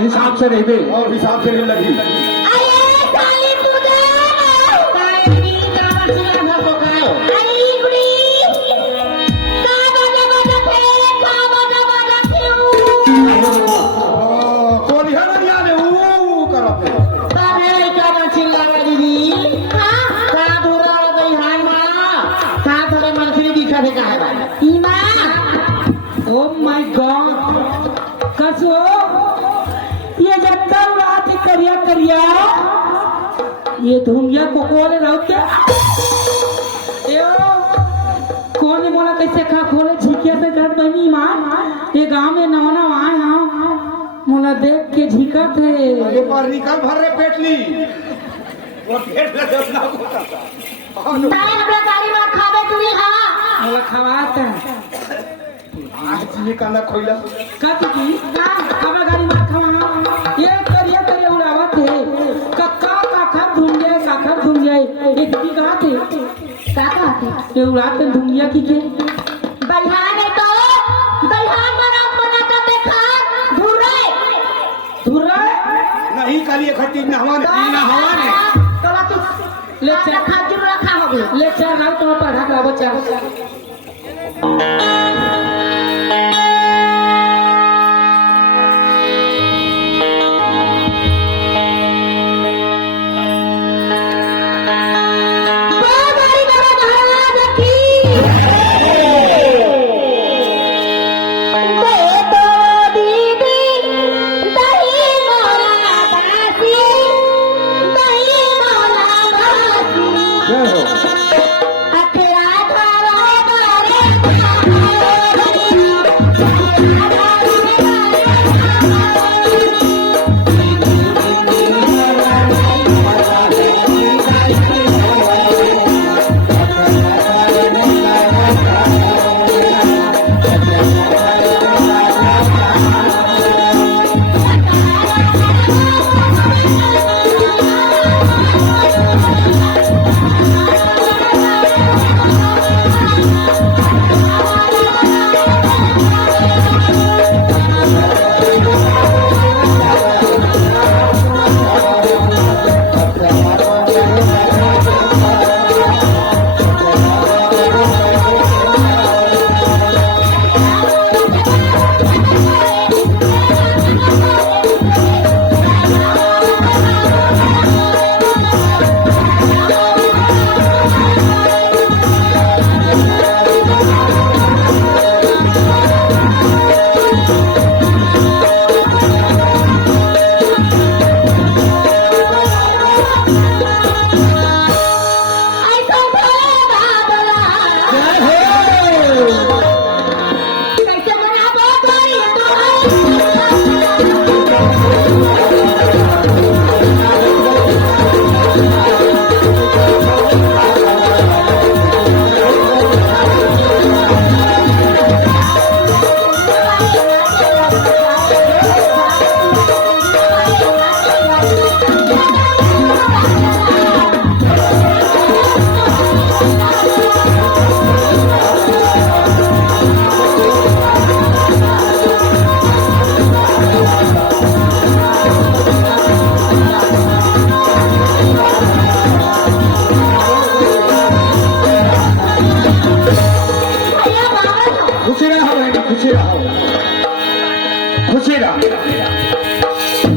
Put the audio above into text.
हिसाब से रह और हिसाब से नहीं लगी Oh my God! कसो ये जत्ता रात करिया करिया ये धुंगिया को कोले रहते यो कौन बोला कैसे खा खोले झिकिया से जट बनी मां ये गांव में नौना आए हां मोला देख के झिका थे ये पर निकल भर रे पेटली वो पेट लगे अपना होता था मैं अपना गाड़ी में खावे तू ही खा मोला खवाता आज ये कांदा खोइला कत की ना अपना गाड़ी में खावा ये करिया करिया उड़ावत है कक्का काखर धुन जाए ये की कहा थे का कहते ये उड़ाते दुनिया की के बलहान है तो बलहान बना कर देखा धुर रहे नहीं काली खट्टी ना हवा ने तो तू ले चल खा के रखा होगे ले चल ना तो पढ़ा का बच्चा खुशी रहो